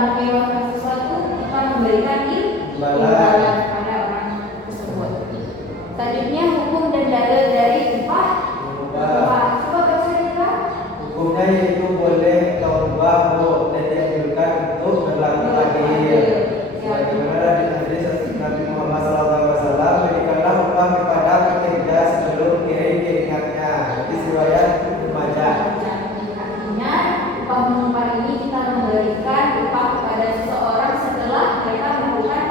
menyewakan sesuatu, kita memberikan imbalan kepada orang tersebut. Selanjutnya hukum dan dalil dari upah. Coba baca juga. Hukumnya yaitu boleh atau upah dan dianjurkan untuk berlaku adil. Sebagaimana di hadis Nabi Muhammad SAW, berikanlah upah kepada pekerja sebelum kirim keringatnya. Hadis riwayat Ibnu Majah. Artinya upah mengupah ini kita memberikan upah kepada seseorang setelah mereka melakukan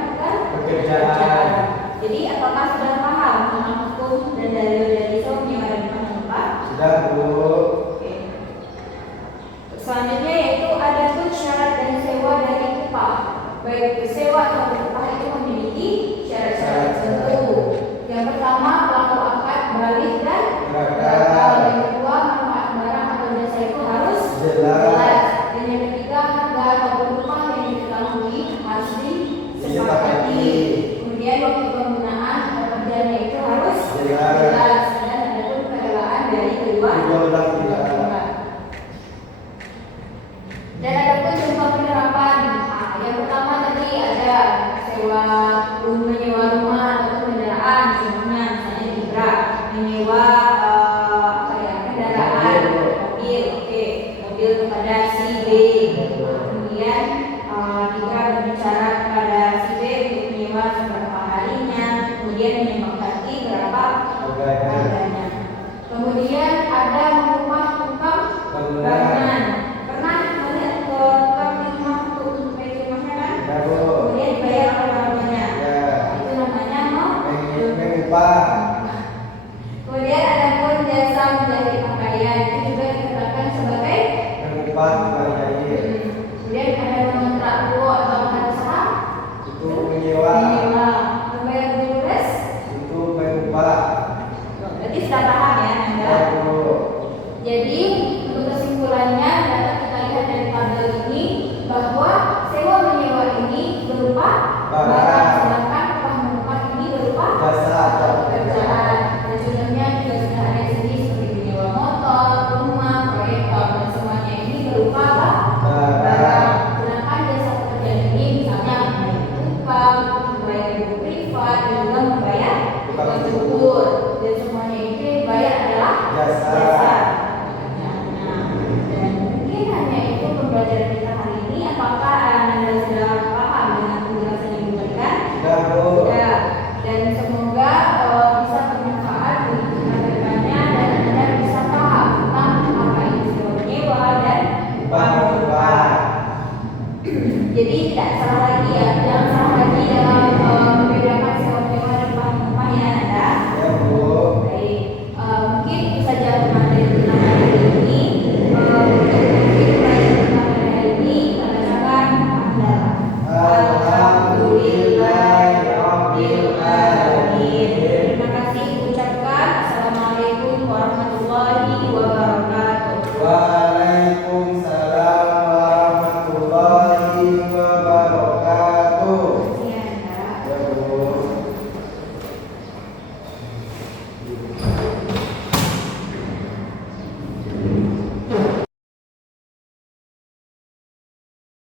pekerjaan. Jadi apakah sudah paham tentang hukum dan dalil dari sewa menyewa dan upah mengupah? Sudah, Bu. Oke. Selanjutnya yaitu ada pun syarat dan sewa dari upah. Baik sewa atau upah itu memiliki syarat-syarat tertentu. Yang pertama pelaku akad balik dan gagal. Yang kedua manfaat barang atau jasa itu harus jelas. Dan yang ketiga harga ataupun upah yang diketahui harus disepakati. Kemudian waktu penggunaan pekerjaannya itu harus jelas dan ada pun kerelaan dari kedua belah pihak. Dan ada pun contoh penerapan. Yang pertama tadi ada sewa menyewa rumah atau kendaraan, contohnya misalnya Libra, menyewa kendaraan mobil, mobil kepada si B. Kemudian Libra berbicara kepada si B untuk menyewa seberapa harinya, kemudian menyepakati berapa harganya. Kemudian ada mengupah tukang bangunan. Pernah melihat ke tukang rumah untuk memperbaiki rumahnya kan? Kemudian dibayar oleh orangnya. Itu namanya mengupah. Kemudian ada pun jasa menjahit pakaian, itu juga dikatakan sebagai Mengupah dibayar. Kemudian ada mengontrak buku atau lahan usaha, Itu menyewa. Membayar guru les, Itu mengupah. berarti sudah paham ya Anda? Jadi untuk kesimpulannya dapat kita lihat dari tabel ini bahwa sewa menyewa ini berupa barang, sedangkan upah mengupah ini berupa Jasa atau pekerjaan. Dan contohnya juga sudah ada di sini seperti menyewa motor, rumah, proyektor, dan semuanya ini berupa barang. Sedangkan jasa pekerjaan ini misalnya membayar tukang, membayar guru privat, dan juga membayar tukang cukur. Dan semuanya itu yang dibayar adalah jasa. Dan mungkin hanya itu pembelajaran kita hari ini. Apakah Anda sudah paham dengan penjelasan yang diberikan? Sudah. Dan semoga bisa bermanfaat bagi kita ke depannya dan Anda bisa paham tentang apa itu sewa menyewa dan upah mengupah. Jadi tidak salah lagi ya